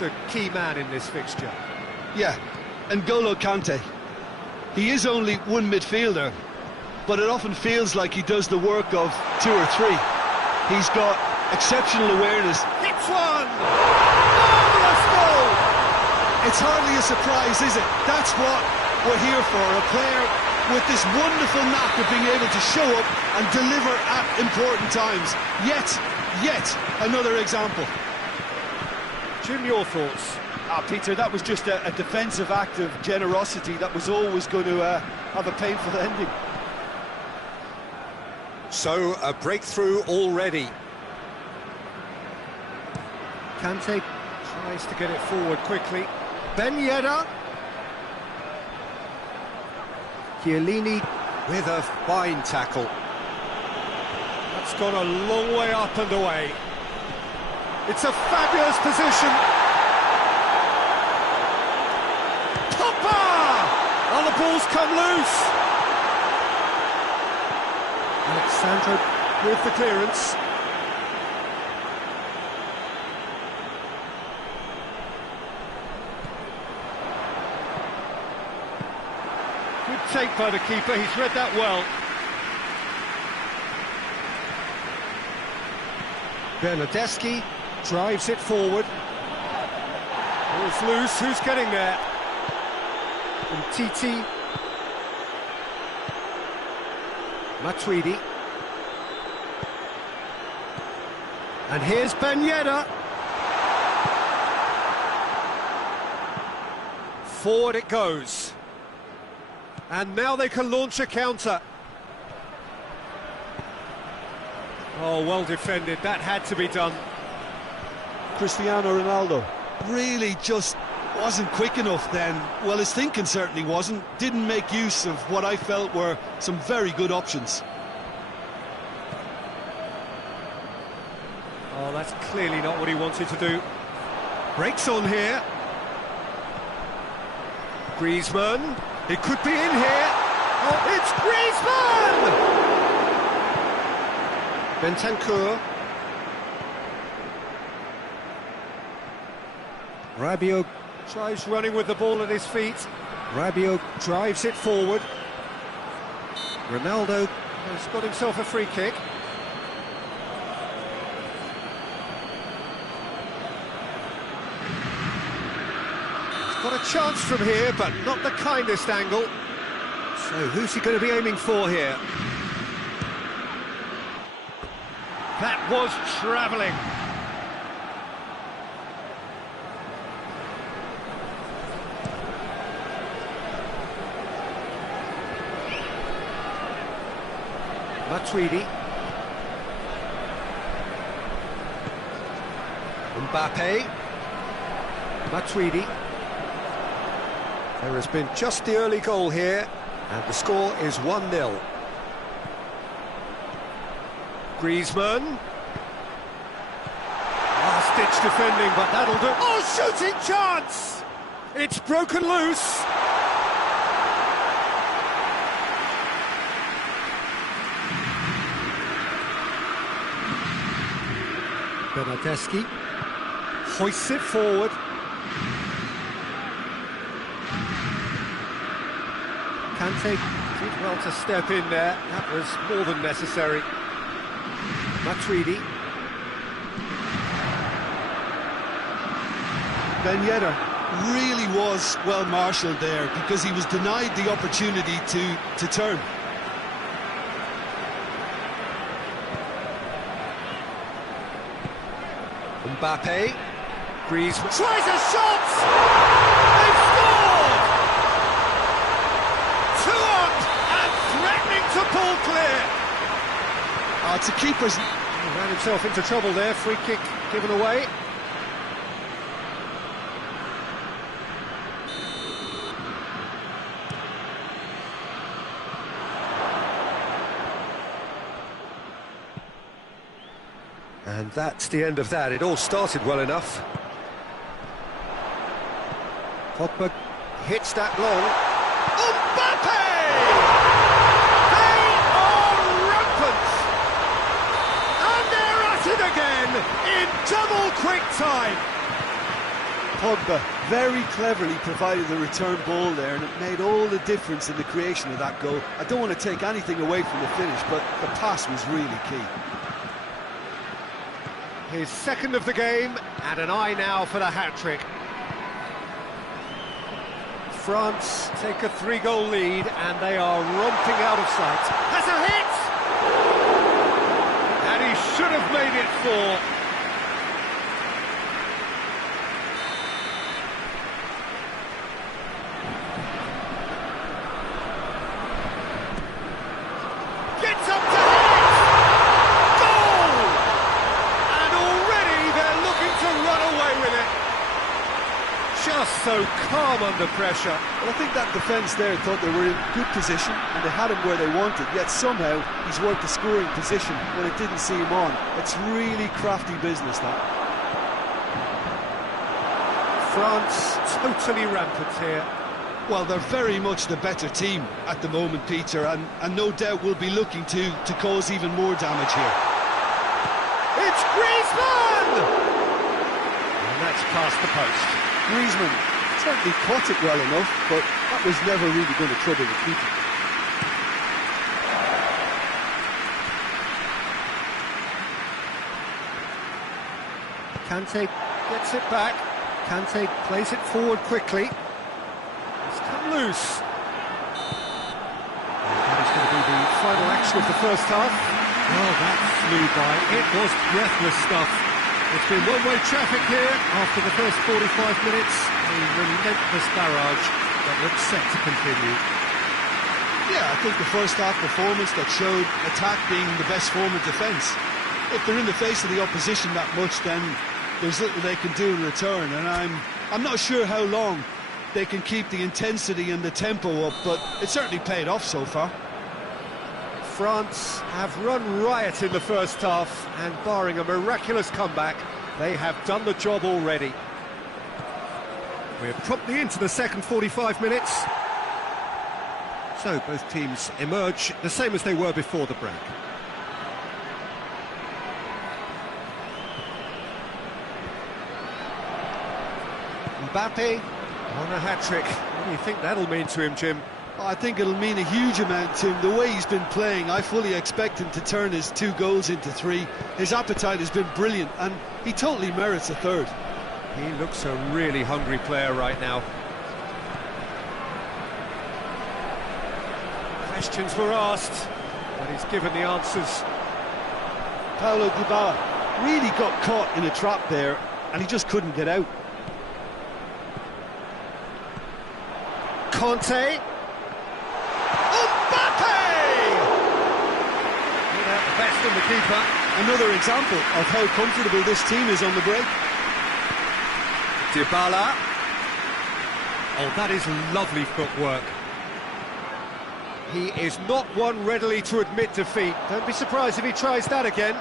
just a key man in this fixture. Yeah, N'Golo Kante. He is only one midfielder, but it often feels like he does the work of two or three. He's got exceptional awareness. Hits one! Marvellous goal! It's hardly a surprise, is it? That's what we're here for, a player with this wonderful knack of being able to show up and deliver at important times. Yet another example. Jim, your thoughts? Peter, that was just a defensive act of generosity that was always going to have a painful ending. So, a breakthrough already. Kante tries to get it forward quickly. Ben Yedder. Chiellini with a fine tackle. That's gone a long way up and away. It's a fabulous position. Popper! Oh, the ball's come loose. Alexandro with the clearance. Good take by the keeper, he's read that well. Bernardeschi drives it forward. Ball's loose, who's getting there? And Titi. Matuidi. And here's Ben Yedder. Forward it goes. And now they can launch a counter. Oh, well defended, that had to be done. Cristiano Ronaldo really just wasn't quick enough then. Well, his thinking certainly wasn't. Didn't make use of what I felt were some very good options. Oh, that's clearly not what he wanted to do. Breaks on here. Griezmann. It could be in here. Oh, it's Griezmann! Bentancur. Rabiot tries running with the ball at his feet. Rabiot drives it forward. Ronaldo has got himself a free kick. He's got a chance from here, but not the kindest angle. So who's he going to be aiming for here? That was travelling. Matuidi. Mbappe. Matuidi. There has been just the early goal here, and the score is 1-0. Griezmann. Last-ditch defending, but that'll do. Oh, shooting chance! It's broken loose. Bernardeschi hoists it forward. Kante did well to step in there. That was more than necessary. Matuidi. Ben Yedder really was well marshalled there because he was denied the opportunity to turn. Mbappe. Griezmann tries a shot! They've scored! 2 up and threatening to pull clear. It's a keeper's... He ran himself into trouble there. Free kick given away. And that's the end of that. It all started well enough. Pogba hits that long. Mbappe! They are rampant! And they're at it again in double quick time. Pogba very cleverly provided the return ball there, and it made all the difference in the creation of that goal. I don't want to take anything away from the finish, but the pass was really key. His second of the game, and an eye now for the hat-trick. France take a 3-goal lead, and they are romping out of sight. Has a hit! And he should have made it 4. Gets up to hit! Goal! And already they're looking to run away with it. Just so calm under pressure. Well, I think that defence there thought they were in good position and they had him where they wanted, yet somehow he's worked the scoring position when it didn't see him on. It's really crafty business, that. France totally rampant here. Well, they're very much the better team at the moment, Peter, and no doubt will be looking to cause even more damage here. It's Griezmann! And that's past the post. Griezmann certainly caught it well enough, but that was never really going to trouble the keeper. Kante gets it back. Kante plays it forward quickly. It's come loose. And that is going to be the final action of the first half. Oh, that flew by. It was breathless stuff. It's been one-way traffic here after the first 45 minutes. A relentless barrage that looks set to continue. Yeah, I think the first half performance that showed attack being the best form of defence. If they're in the face of the opposition that much, then there's little they can do in return, and I'm not sure how long they can keep the intensity and the tempo up, but it certainly paid off so far. France have run riot in the first half, and barring a miraculous comeback, they have done the job already. We're promptly into the second 45 minutes. So both teams emerge the same as they were before the break. Mbappe on a hat-trick. What do you think that'll mean to him, Jim? I think it'll mean a huge amount to him. The way he's been playing, I fully expect him to turn his 2 goals into 3. His appetite has been brilliant, and he totally merits a third. He looks a really hungry player right now. Questions were asked, but he's given the answers. Paulo Dybala really got caught in a trap there, and he just couldn't get out. Conte. Mbappe! Without the best in the keeper. Another example of how comfortable this team is on the break. Dybala. Oh, that is lovely footwork. He is not one readily to admit defeat. Don't be surprised if he tries that again.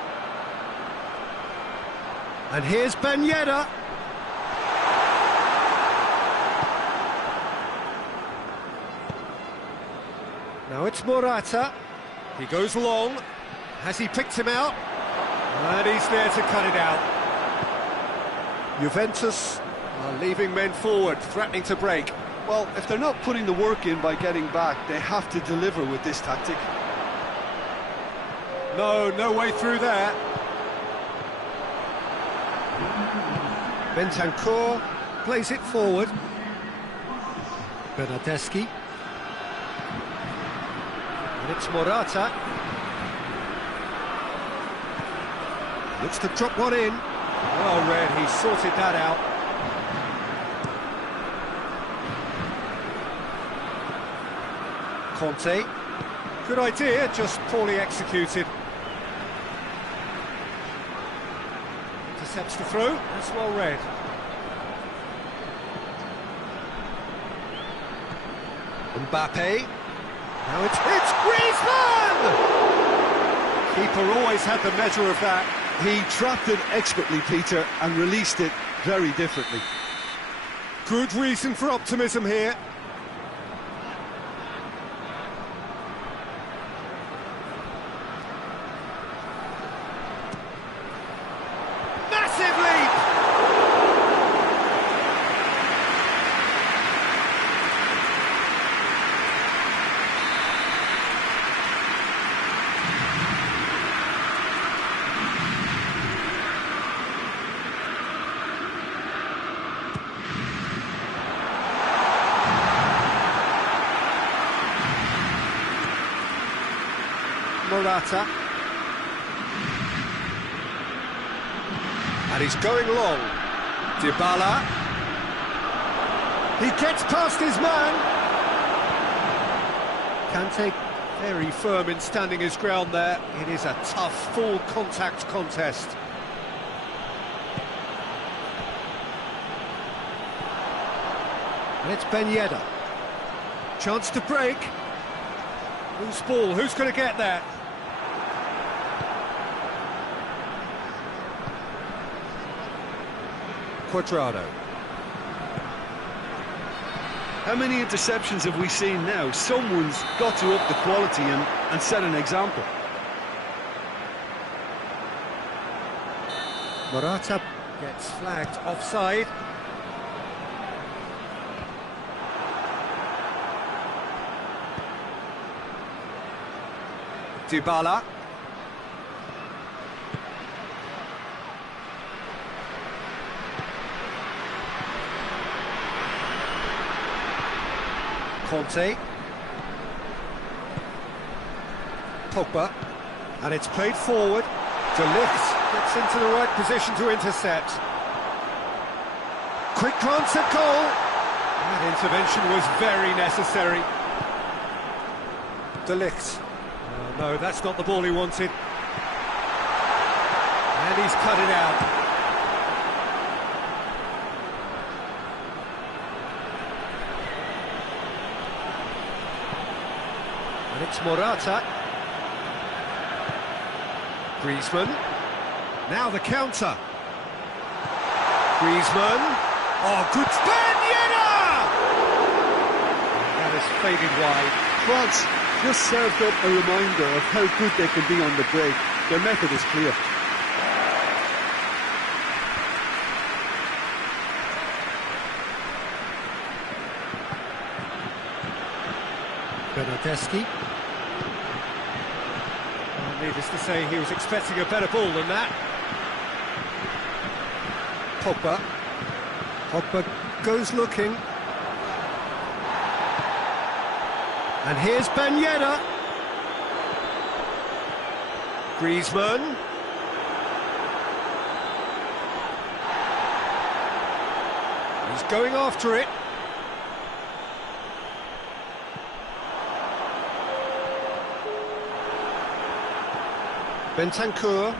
And here's Ben Yedder. Now it's Morata. He goes long. Has he picked him out? And he's there to cut it out. Juventus are leaving men forward, threatening to break. Well, if they're not putting the work in by getting back, they have to deliver with this tactic. No way through there. Bentancur plays it forward. Bernardeschi. And it's Morata. Looks to drop one in. Well read, he sorted that out. Conte. Good idea, just poorly executed. Intercepts the throw, that's well read. Mbappe. Now it's Griezmann! Keeper always had the measure of that. He trapped it expertly, Peter, and released it very differently. Good reason for optimism here. Massive leap! Morata. And he's going long. Dybala. He gets past his man. Kante very firm in standing his ground there. It is a tough, full contact contest. And it's Ben Yedder. Chance to break. Who's ball? Who's going to get there? Cuadrado. How many interceptions have we seen now? Someone's got to up the quality and set an example. Morata gets flagged offside. Dybala. Conte. Pogba. And it's played forward. De Ligt gets into the right position to intercept. Quick glance at goal. That intervention was very necessary. De Ligt. Oh, no, that's not the ball he wanted. And he's cut it out. And it's Morata. Griezmann. Now the counter. Griezmann. Oh, good. Ben Yedder! That is faded wide. France just served up a reminder of how good they can be on the break. Their method is clear. Bernardeschi. Well, needless to say, he was expecting a better ball than that. Pogba. Pogba goes looking. And here's Ben Yedder. Griezmann. He's going after it. Bentancur.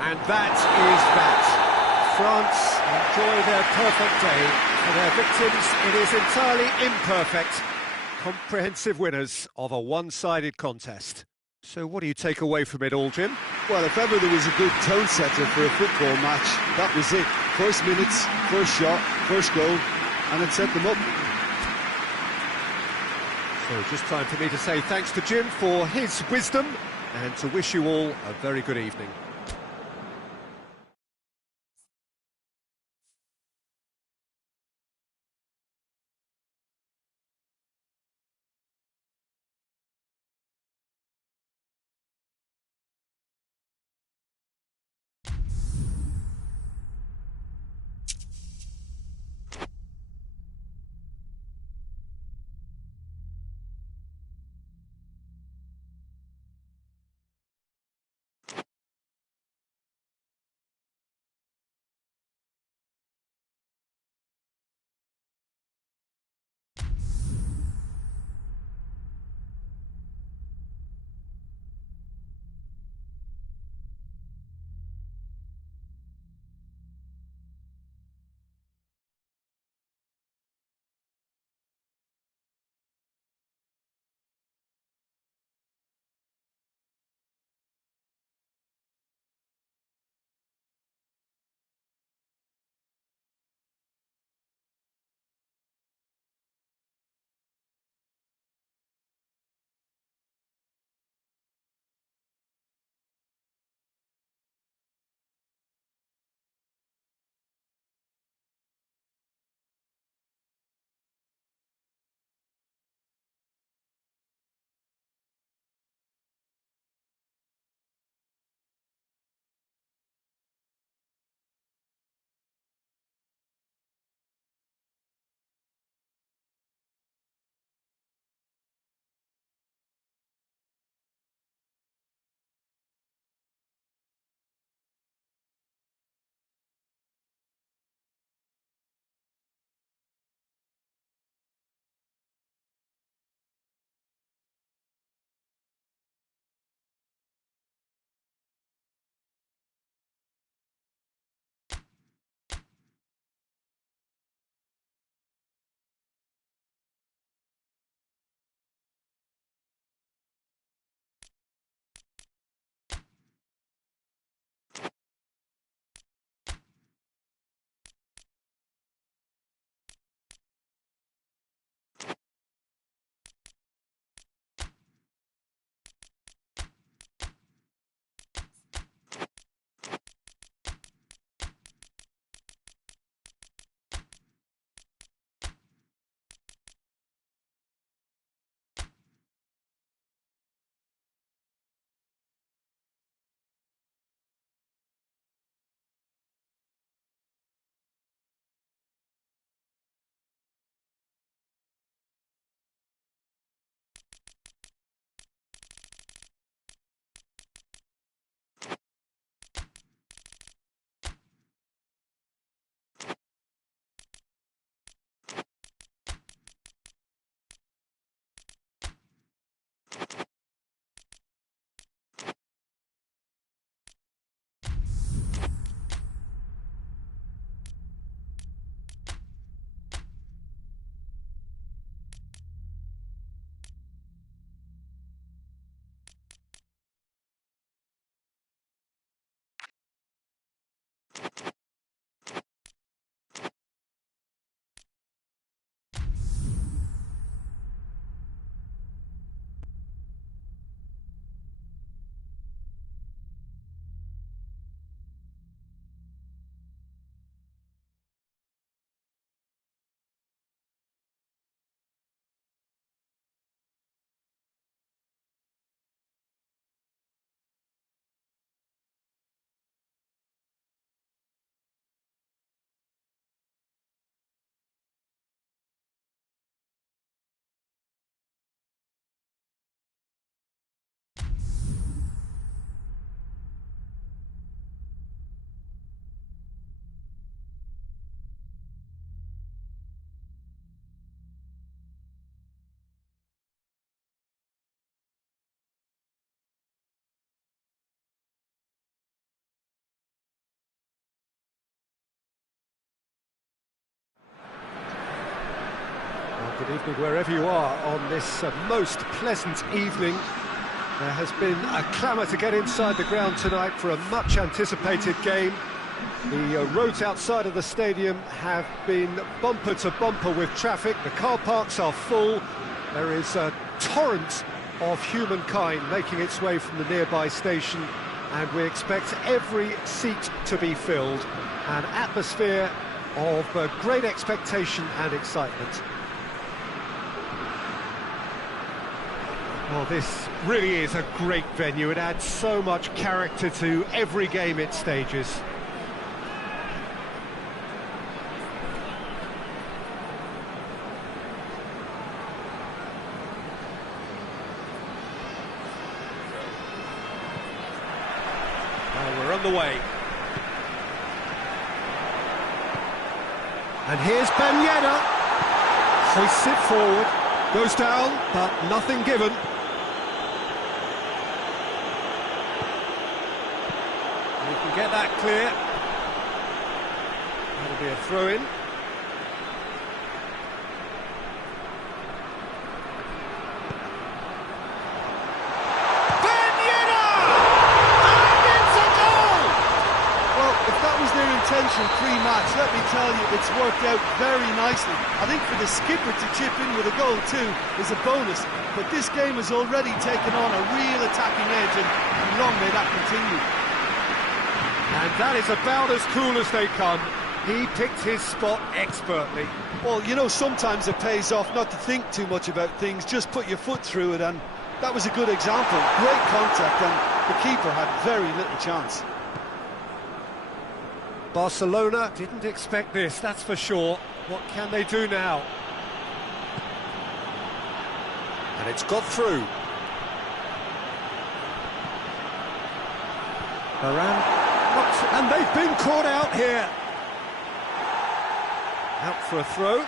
And that is that. France enjoy their perfect day. For their victims, it is entirely imperfect. Comprehensive winners of a one-sided contest. So what do you take away from it all, Jim? Well, if ever there was a good tone setter for a football match, that was it. First minutes, first shot, first goal, and it set them up. So just time for me to say thanks to Jim for his wisdom and to wish you all a very good evening. Good evening wherever you are on this most pleasant evening. There has been a clamour to get inside the ground tonight for a much-anticipated game. The roads outside of the stadium have been bumper to bumper with traffic. The car parks are full. There is a torrent of humankind making its way from the nearby station, and we expect every seat to be filled. An atmosphere of great expectation and excitement. Well, this really is a great venue. It adds so much character to every game it stages. Well, we're on the way. And here's Ben Yedder. Hoists it forward. Goes down, but nothing given. We can get that clear. That'll be a throw-in. Ben Yedder! And it's a goal! Well, if that was their intention pre-match, let me tell you, it's worked out very nicely. I think for the skipper to chip in with a goal too is a bonus, but this game has already taken on a real attacking edge, and long may that continue. And that is about as cool as they come. He picked his spot expertly. Well, you know, sometimes it pays off not to think too much about things, just put your foot through it, and that was a good example. Great contact, and the keeper had very little chance. Barcelona didn't expect this, that's for sure. What can they do now? And it's got through. And they've been caught out here. Out for a throw.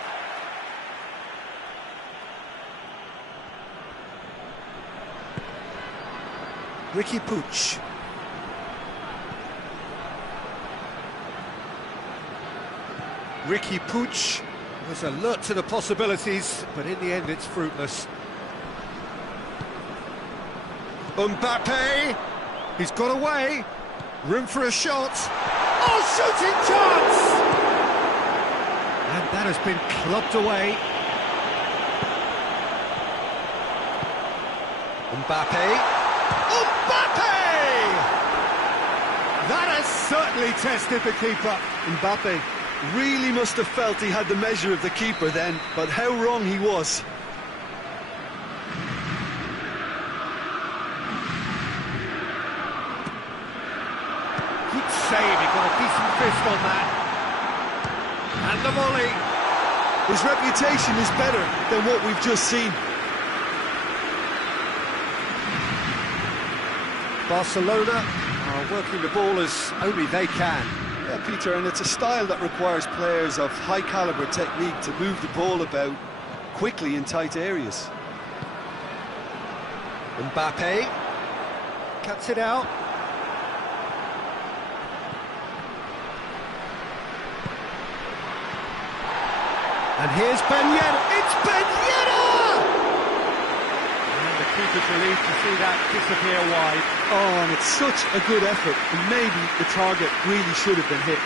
Ricky Puig. Ricky Puig was alert to the possibilities, but in the end it's fruitless. Mbappe, he's got away. Room for a shot. Oh, shooting chance! And that has been clubbed away. Mbappe. That has certainly tested the keeper. Mbappe really must have felt he had the measure of the keeper then, but how wrong he was. Good save, he got a decent fist on that. And the volley. His reputation is better than what we've just seen. Barcelona are working the ball as only they can. Yeah, Peter, and it's a style that requires players of high caliber technique to move the ball about quickly in tight areas. Mbappe cuts it out. And here's Ben Yedder. It's Ben Yedder! And the keeper's relieved to see that disappear wide. Oh, and it's such a good effort, and maybe the target really should have been hit.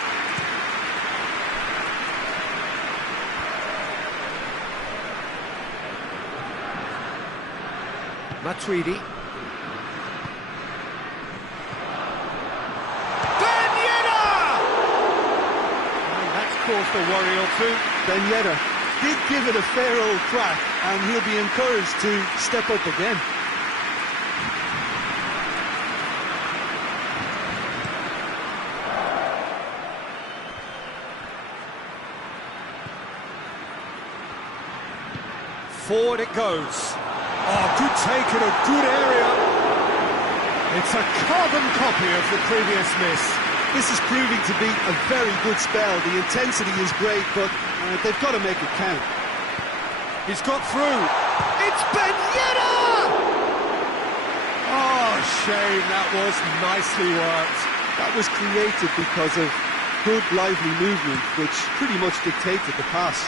Matuidi. Ben Yedder! And that's caused a worry or two. Ben Yedder did give it a fair old crack, and he'll be encouraged to step up again. Forward it goes. Oh, good take in a good area. It's a carbon copy of the previous miss. This is proving to be a very good spell. The intensity is great, but they've got to make it count. He's got through. It's Ben Yedder! Oh, shame, that was nicely worked. That was created because of good, lively movement, which pretty much dictated the pass.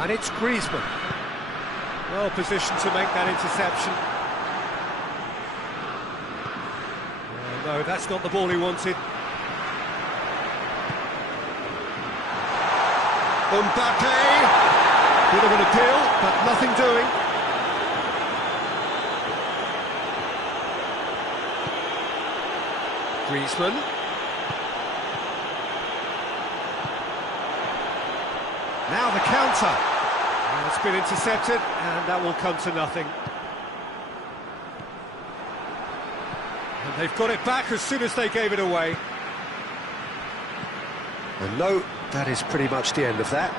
And it's Griezmann. Well positioned to make that interception. No, that's not the ball he wanted. Mbappe! Bit of an appeal, but nothing doing. Griezmann. Now the counter. And it's been intercepted, and that will come to nothing. And they've got it back as soon as they gave it away. And no, that is pretty much the end of that.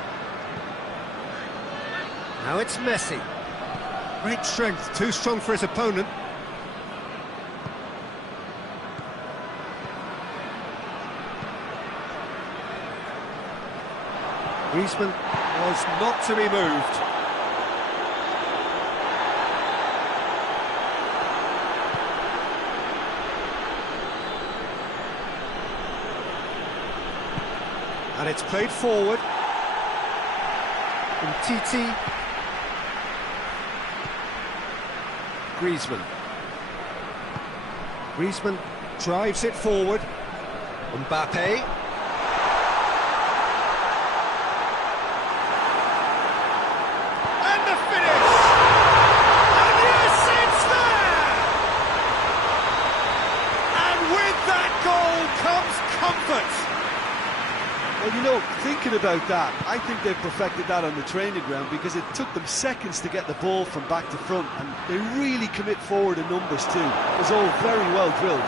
Now it's Messi. Great strength, too strong for his opponent. Griezmann was not to be moved. And it's played forward. Titi. Griezmann. Griezmann drives it forward. Mbappe. And the finish! And yes, it's there! And with that goal comes comfort. Well, you know, thinking about that, I think they've perfected that on the training ground because it took them seconds to get the ball from back to front, and they really commit forward in numbers too. It was all very well drilled.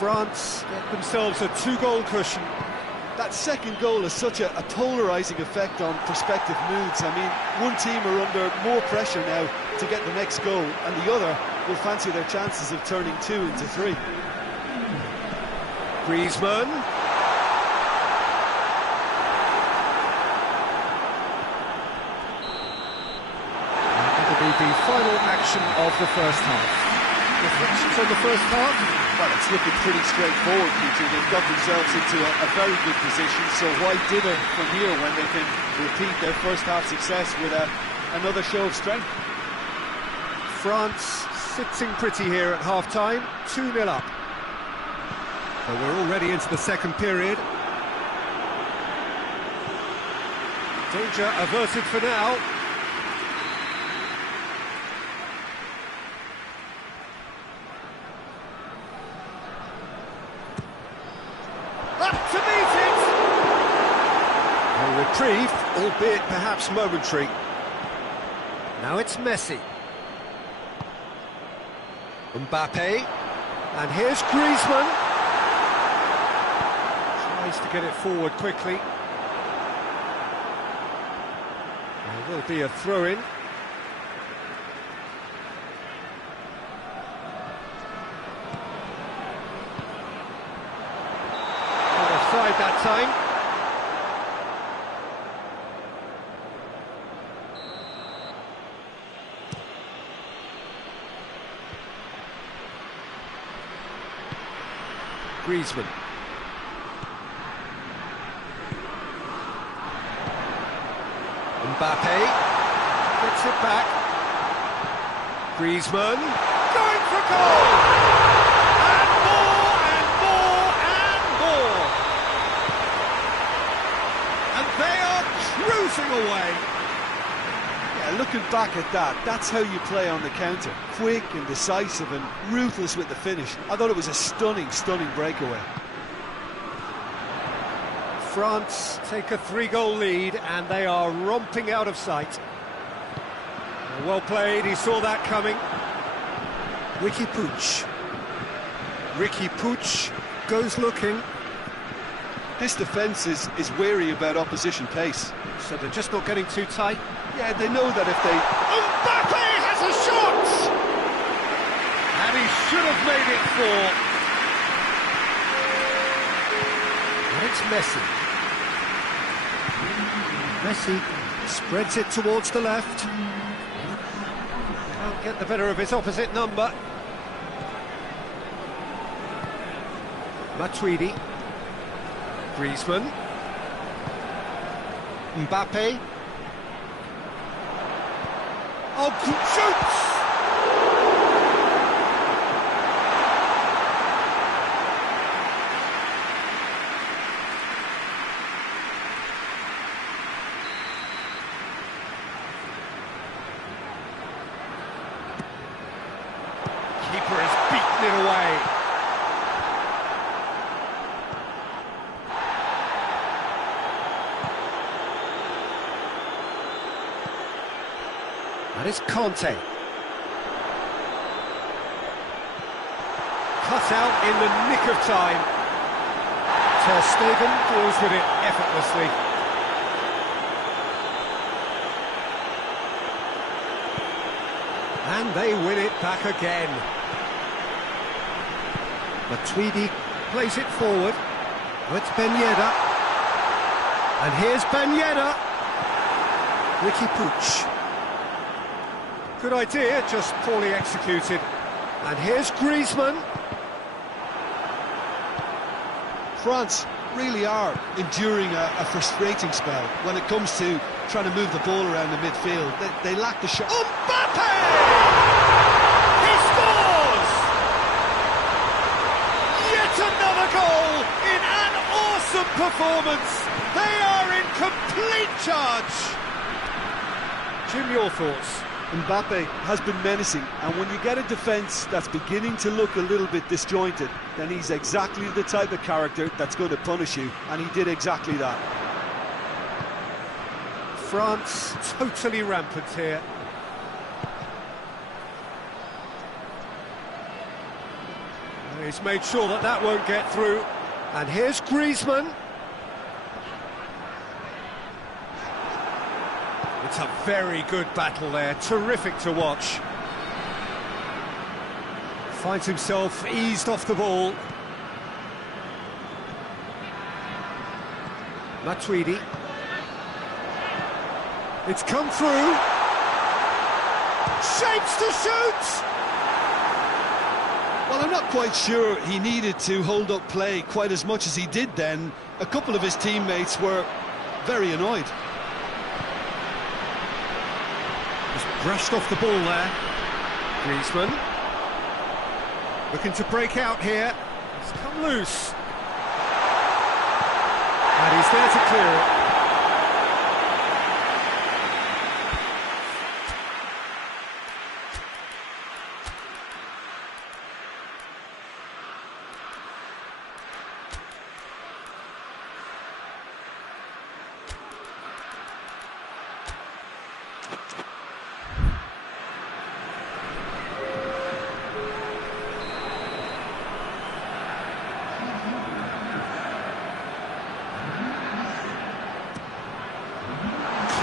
France get themselves a 2-goal cushion. That second goal has such a polarising effect on prospective moods. I mean, one team are under more pressure now to get the next goal, and the other will fancy their chances of turning 2 into 3. Griezmann. That'll be the final action of the first half. Reflections on the first half? Well, it's looking pretty straightforward, Peter. They've got themselves into a very good position, so why dither from here when they can repeat their first half success with another show of strength? France sitting pretty here at half-time, 2-0 up. So we're already into the second period. Danger averted for now. Up to meet it! A reprieve, albeit perhaps momentary. Now it's Messi. Mbappe. And here's Griezmann. Tries to get it forward quickly. There will be a throw-in. Offside that time. Griezmann. Mbappe gets it back. Griezmann going for goal! And more and more and more! And they are cruising away! Yeah, looking back at that, that's how you play on the counter. Quick and decisive and ruthless with the finish. I thought it was a stunning, stunning breakaway. France take a 3-goal lead and they are romping out of sight. Well played, he saw that coming. Ricky Puig goes looking. This defence is wary about opposition pace. So they're just not getting too tight. Yeah, they know that if they... Mbappe has a shot! And he should have made it 4. And it's Messi. Messi spreads it towards the left. Can't get the better of his opposite number. Matuidi. Griezmann. Mbappe. Oh, shoots! Keeper has beaten it away. That is Conte. Cut out in the nick of time. Ter Stegen deals with it effortlessly. And they win it back again. Matuidi plays it forward. Oh, it's Ben Yedder. And here's Ben Yedder. Ricky Puig. Good idea, just poorly executed. And here's Griezmann. France really are enduring a frustrating spell when it comes to trying to move the ball around the midfield. They lack the shot. Mbappe! He scores! Yet another goal in an awesome performance. They are in complete charge. Jim, your thoughts? Mbappe has been menacing, and when you get a defence that's beginning to look a little bit disjointed, then he's exactly the type of character that's going to punish you, and he did exactly that. France totally rampant here. He's made sure that that won't get through. And here's Griezmann. It's a very good battle there, terrific to watch. Finds himself eased off the ball. Matuidi. It's come through. Shapes to shoot! Well, I'm not quite sure he needed to hold up play quite as much as he did then. A couple of his teammates were very annoyed. Just brushed off the ball there. Griezmann. Looking to break out here. He's come loose. And he's there to clear it.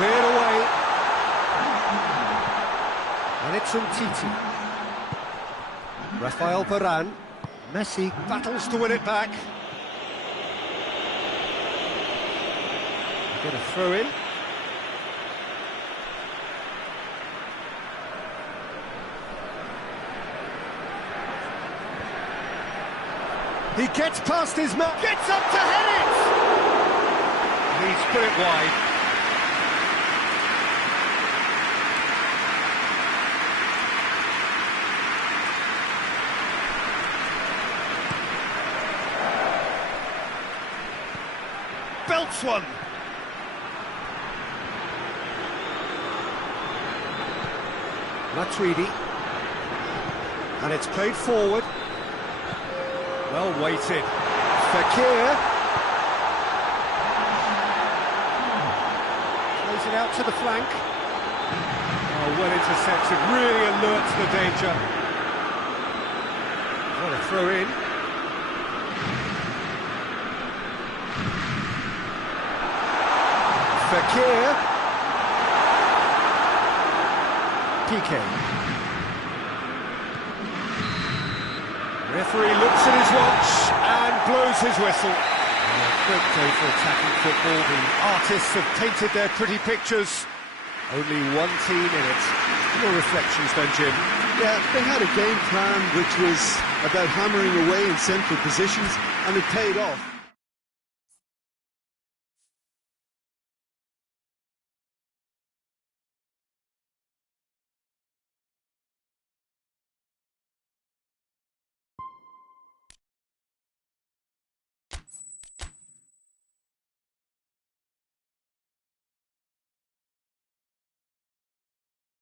Cleared away. And it's Umtiti. Rafael Varane. Messi battles to win it back. Get a throw in. He gets past his man. Gets up to head it! He's put it wide. Belts one. Matuidi. And it's played forward. Well weighted. Fekir. Plays it out to the flank. Oh, well intercepted. Really alert to the danger. What a throw in. Fekir. Piqué. Referee looks at his watch and blows his whistle. Great day for attacking football. The artists have painted their pretty pictures. Only one team in it. Your reflections then, Jim? Yeah, they had a game plan which was about hammering away in central positions, and it paid off.